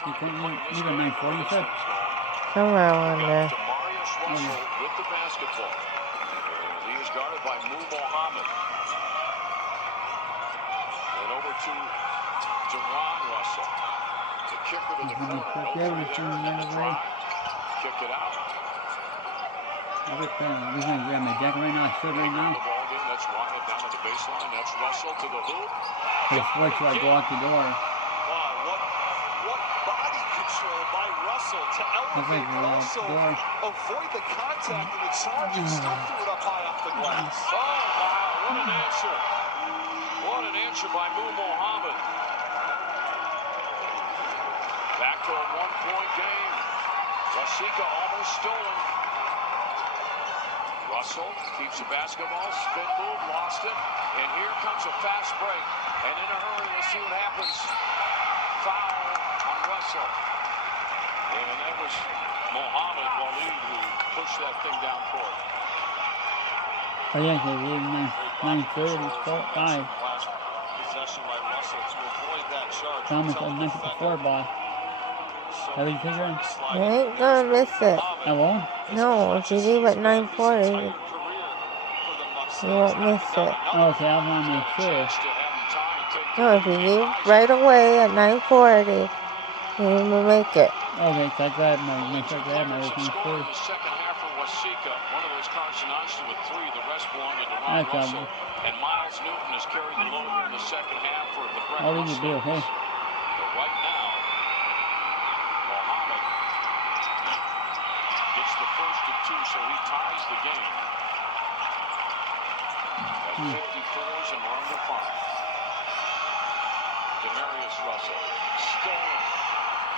He couldn't leave a 9-4, you said? Somewhere around there. Demarius Russell with the basketball. He is guarded by Mu Mohammed. And over to Deron Russell. The kicker to the corner. No three there. And the drive. Kick it out. We're going to grab my jacket right now. I should right now. That's Wyatt down at the baseline. That's Russell to the hoop. They switch so I go out the door. Wow, what body control by Russell to elevate, but also avoid the contact and the charge and still threw it up high off the glass. Oh, wow, what an answer. What an answer by Mu Mohammed. Back to a one-point game. Wasika almost stolen. Russell keeps the basketball, spin move, lost it, and here comes a fast break. And in a hurry, let's see what happens. Foul on Russell. And that was Mohammed Waleed who pushed that thing down court. Oh yeah, because he had 9-5. Last possession by Russell to avoid that charge. Thomas had 9-4 ball. How are you figuring? You ain't gonna miss it. I won't? No, if you leave at 9-4, you won't miss it. Oh, okay, I want to make sure. No, if you leave right away at 9:40, you will make it. Okay, so I grabbed make sure I grab my everything first. The second half for Wasika. One of those cards announced with 3. The rest belong to Deron That's Russell. And Miles Newton has carried the load here in the second half for the Brent All you Russell. do, okay? But right now, Mohammed gets the first of 2, so he ties the game. At 54s and we're under 5. Demarius Russell, stolen.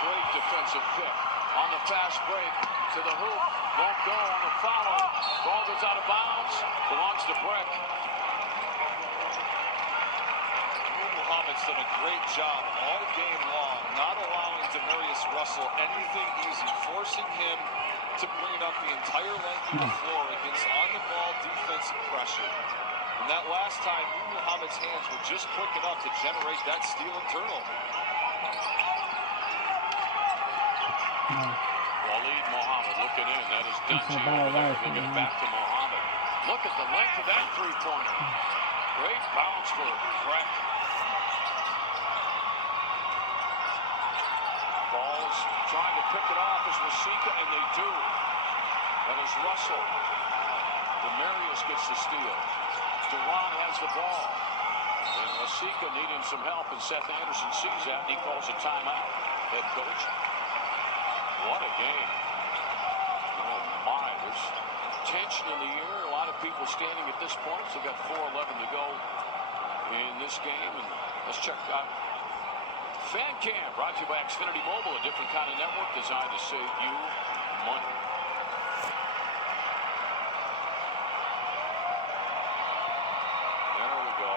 Great defensive pick. On the fast break to the hoop. Won't go on the foul. Ball goes out of bounds. Belongs to Breck. Mohammed's done a great job all game long, not allowing Demarius Russell anything easy, forcing him to bring up the entire length of the floor against on-the-ball defensive pressure. And that last time, Muhammad's hands were just quick enough to generate that steal and turnover. Waleed Mohammed looking in. That is Dungy over there. He'll get it back to Mohammed. Look at the length of that three-pointer. Great bounce for Breck. Ball's trying to pick it off as Wasika, and they do. That is Russell. Demarius gets the steal. Deron has the ball. And Wasika needing some help, and Seth Anderson sees that, and he calls a timeout. Head coach. What a game. Oh, my. There's tension in the air. A lot of people standing at this point. So we've got 4:11 to go in this game. And let's check out Fan Cam, brought to you by Xfinity Mobile, a different kind of network designed to save you money. There we go.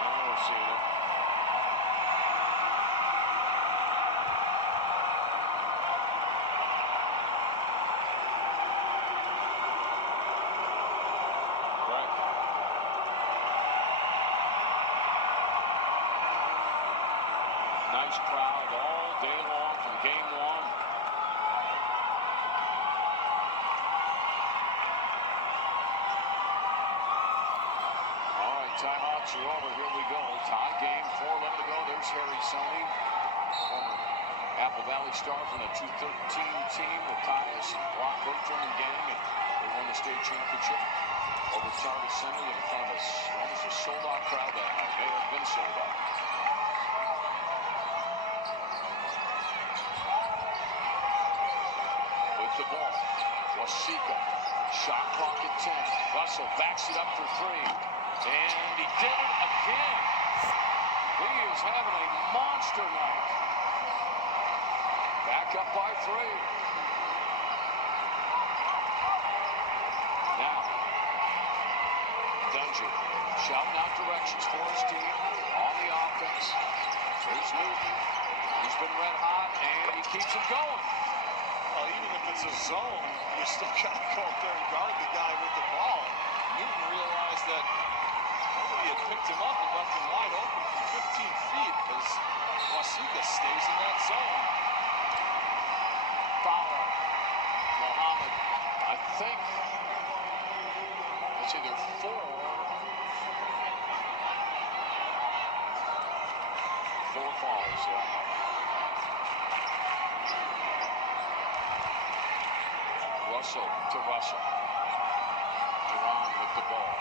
Now we're seeing it. Breck. Nice crowd all day long from game 1. All right, timeouts are over. Here we go. Tie game, 4:11 to go. There's Harry Sonny, former Apple Valley star from the 213 team with Tyus and Brock Bertram and gang, and they won the state championship over Target Center in front of almost a sold-out crowd that night. May have been sold out. With the ball, Wasika, shot clock at 10. Russell backs it up for 3. And he did it again. He is having a monster night. Back up by 3. Now, Dungy shouting out directions for his team on the offense. There's Newton. He's been red hot, and he keeps it going. Well, even if it's a zone, you still got to go up there and guard the guy with the ball. Newton realized that nobody had picked him up and left him wide open from 15 feet as Wasika stays in that zone. think it's either 4 falls. Russell to Russell. Duran with the ball.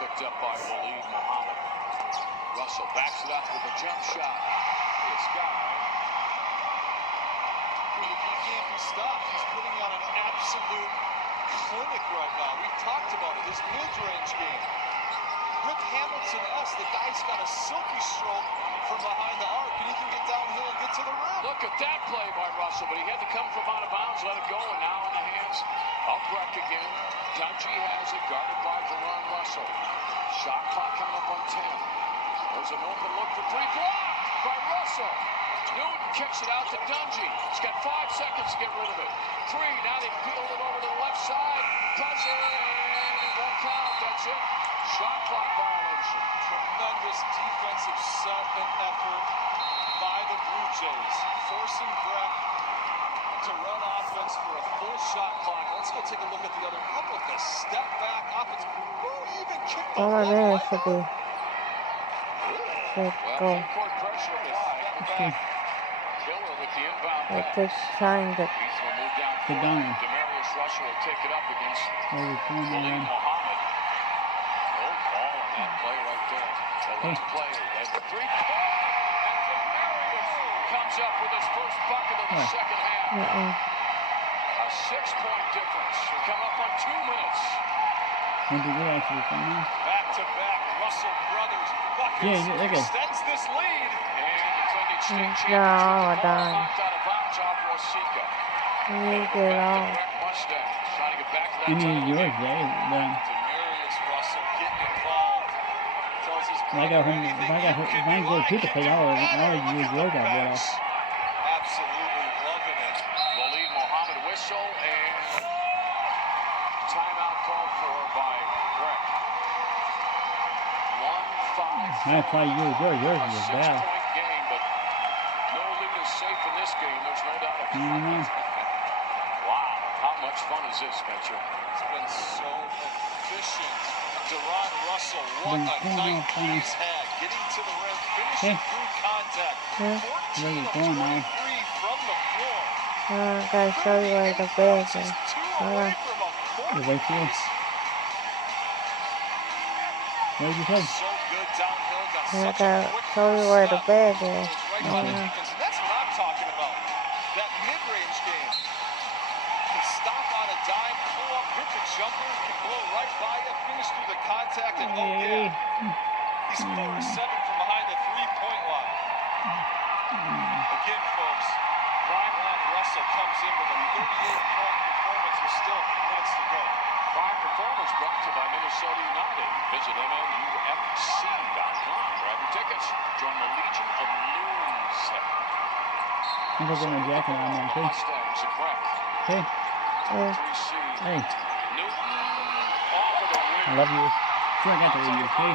Picked up by Waleed Muhammad. Russell backs it up with a jump shot. This guy. He can't be stopped. He's putting on an absolute clinic right now. We've talked about it. His mid-range game. Rick Hamilton-esque. The guy's got a silky stroke from behind the arc, and he can get downhill and get to the rim. Look at that play by Russell, but he had to come from out of bounds, let it go, and now in the hands of Breck again. Dungey has it, guarded by Jaron Russell. Shot clock coming up on 10. There's an open look for 3, blocked by Russell. Newton kicks it out to Dungey. He's got 5 seconds to get rid of it. 3, now they peeled it over to the left side. Buzzer, and it won't count. That's it. Shot clock violation. Tremendous defensive set and effort by the Blue Jays, forcing Breck to run offense for a full shot clock. Let's go take a look at the other. How about the step back offense? Who even kicked the All I ball know out? should be. Should go. Court pressure applied. Miller with the inbound It pass. takes time to. He's going to move down. Sit down. Demarius Russell will take it up against Where you going, Waleed man? Muhammad. No ball on that play right there. So let's play. That's the 3-point. And Demarius comes up with his first bucket of the What? second half. A 6-point difference. We come up on 2 minutes. When did you actually come in? Back-to-back Russell brothers buckets. Yeah, look at- Extends this lead. And defending state championship. No, The ball done. knocked out of bounds off Wasika. You get Back to off. Breck Mustang. Trying to get back to that I mean, title yours, game. Jay. Then Demarius Russell getting involved. Tells his if I brother got home, anything if I you got, can if I be go like, to the you play, do I would that. use yours that well. Absolutely loving it. Waleed Muhammad whistle and timeout called for by Breck. 1-5. That's why yours A was 6-point bad. game, but no lead is safe in this game. There's no doubt about it. Mm-hmm. Wow, how much fun is this, Spencer? It's been so efficient. Deron Russell, what Been a going night on, funny. he's had. Getting to the rim, finishing Hey. through contact. Yeah. 14 Where you of going now? 23 from the floor. I gotta show you where the bag is. He's 2 Hold away on. from a The fourth right field. piece. What did you say? So good downhill, got I such a gotta quick show you first where the step. bag is. Goes right by the defense. And that's what I'm talking about. That mid-range game. Can stop on a dime, pull up, hit the jumper, can blow right by you, finish through the contact, and oh yeah, he's 4 of 7 from behind the three-point line. Again, folks, Deron Russell comes in with a 38-point performance with still a few minutes to go. Prime performance brought to you by Minnesota United. Visit MNUFC.com. Grab your tickets. Join the Legion of Loons. I'm gonna get my jacket on now, okay? Mustangs and Breck. Hey, 3 seed. hey, Newton off of the I wing. love you. Sure, I got to leave you, okay?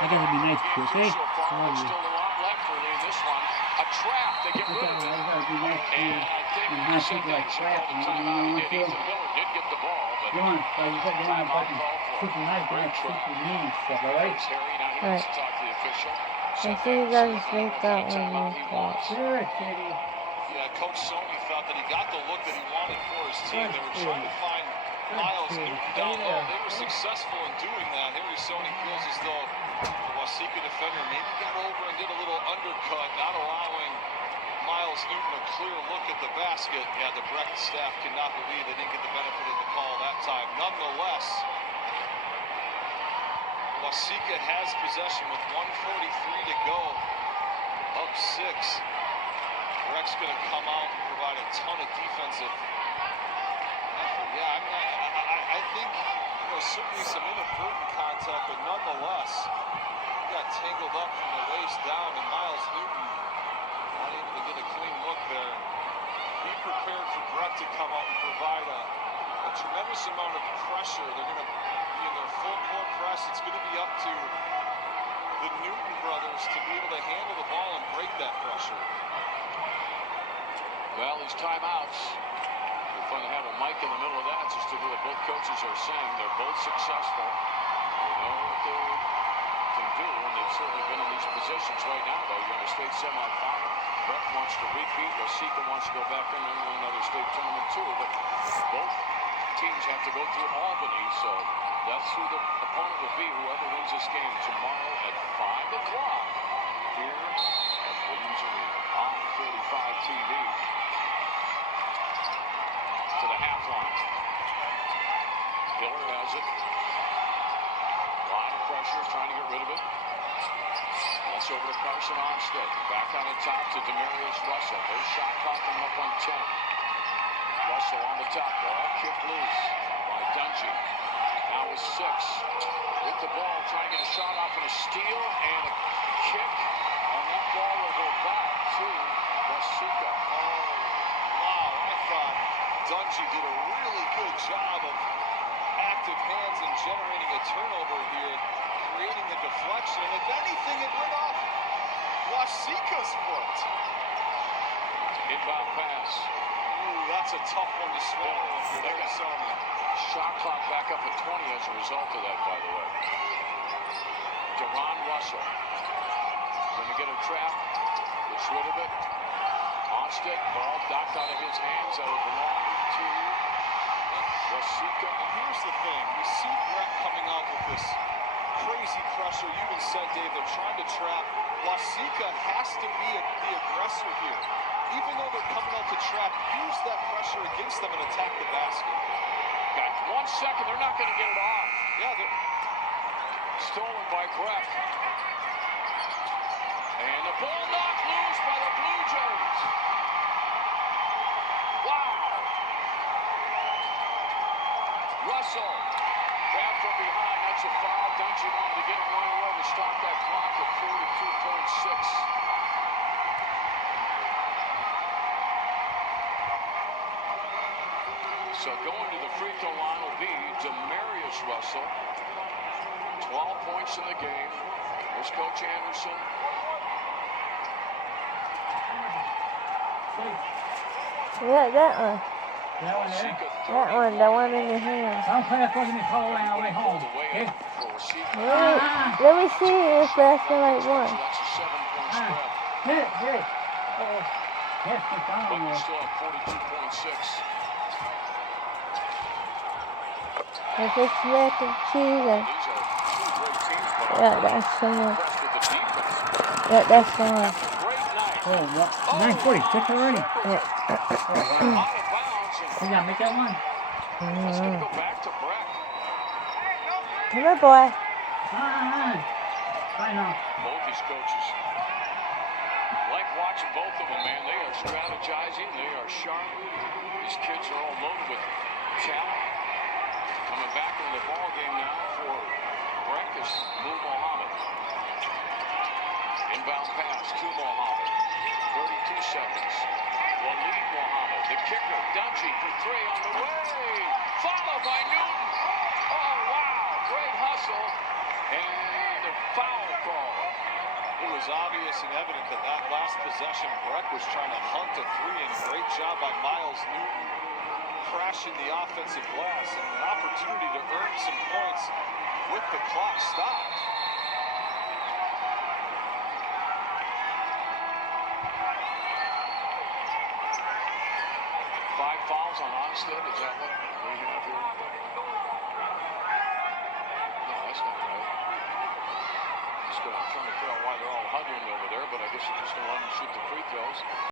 I guess it'd be nice to you, okay? So I far, love there's you. still a lot left for in this one. A trap. They get rid of it. I gotta be nice to you. And I think And the not same think thing like should crap. call the You timeout. He know, did. you Ethan Miller did get the ball, but Come on, like you said, you want to fucking super nice, Great not try. super mean stuff, alright? Harry, now he Right. wants to talk to the official. I see you guys think that one Timeout is he good. wants. Sure, Kitty. Yeah, Coach Sony felt that he got the look that he wanted for his team. They were trying to find Miles Newton down low. They were successful in doing that. Harry Sony feels as though the Wasika defender maybe got over and did a little undercut, not allowing Miles Newton a clear look at the basket. Yeah, the Breck staff cannot believe they didn't get the benefit of the call that time. Nonetheless, Wasika has possession with 1:43 to go. Up 6. Breck's going to come out and provide a ton of defensive effort. Yeah, I mean, I think, certainly some inadvertent contact, but nonetheless, he got tangled up from the waist down, and Miles Newton not able to get a clean look there. Be prepared for Breck to come out and provide a tremendous amount of pressure. They're going to be in their full court press. It's going to be up to the Newton brothers to be able to handle the ball and break that pressure. Well, these timeouts It's fun to have a mic in the middle of that just to do what both coaches are saying. They're both successful. They know what they can do, and they've certainly been in these positions right now, though. You're in a state semifinal. Breck wants to repeat. Wasika wants to go back in and win another state tournament, too. But both teams have to go through Albany, so that's who the opponent will be, whoever wins this game tomorrow at 5 o'clock here at Williams Arena on 45 TV. To the half line. Hiller has it. A lot of pressure, trying to get rid of it. That's over to Carson Armstead. Back on the top to Demarius Russell. There's shot clock coming up on 10. Russell on the top. Ball kicked loose by Dungy. Now with 6. With the ball, trying to get a shot off and a steal and a kick. And that ball will go back to Wasika. Oh, wow. I thought Dungy did a really good job of active hands and generating a turnover here, creating a deflection. And if anything, it went off Wasika's foot. Inbound pass. Ooh, that's a tough one to swallow if you're there, Selmy. Shot clock back up at 20 as a result of that, by the way. Deron Russell. Going to get a trap. Gets rid of it. Armstead, ball knocked out of his hands. That would belong to Wasika. And here's the thing. We see Breck coming out with this crazy pressure. You even said, Dave, they're trying to trap. Wasika has to be the aggressor here. Even though they're coming out to trap, use that pressure against them and attack the basket. Got 1 second. They're not going to get it off. Yeah, they're Stolen by Breck. And the ball knocked loose by the Blue Jays. Wow. Russell. Grab from behind. That's a foul. Dungy wanted to get him right away to stop that clock at 42.6. So going to the free throw line will be Demarius Russell. 12 points in the game. Here's Coach Anderson. Yeah, that one. That one there. That one, the one in the hand. I'll play that me call away on the way home. Okay? Let me see if that's the right one. That's a 7-point spread. Hit it, hit it. That's the But down you there. still have 42.6. If it's mac and cheese, These are two great teams, but yeah, that's the one. impressed with the defense. Yeah, that's the one. After a great night. Oh, what? 9:46 already. Yeah. Out of bounds. You gotta make that one. It's going to go back to Breck. Come here, boy. I know. Both these coaches like watching both of them, man. They are strategizing. They are sharp. These kids are all loaded with talent. Coming back into the ball game now for Breck is Lou Mohammed. Inbound pass to Mohammed. 32 seconds. Waleed Mohammed, the kicker. Dungy for 3 on the way. Followed by Newton. Oh, wow. Great hustle. And a foul call. It was obvious and evident that that last possession, Breck was trying to hunt a 3, and great job by Miles Newton crashing the offensive glass, and an opportunity to earn some points with the clock stopped. Five fouls on Armstead. Is that what we have here? No, that's not right. I'm trying to figure out why they're all huddling over there, but I guess they're just going to let them shoot the free throws.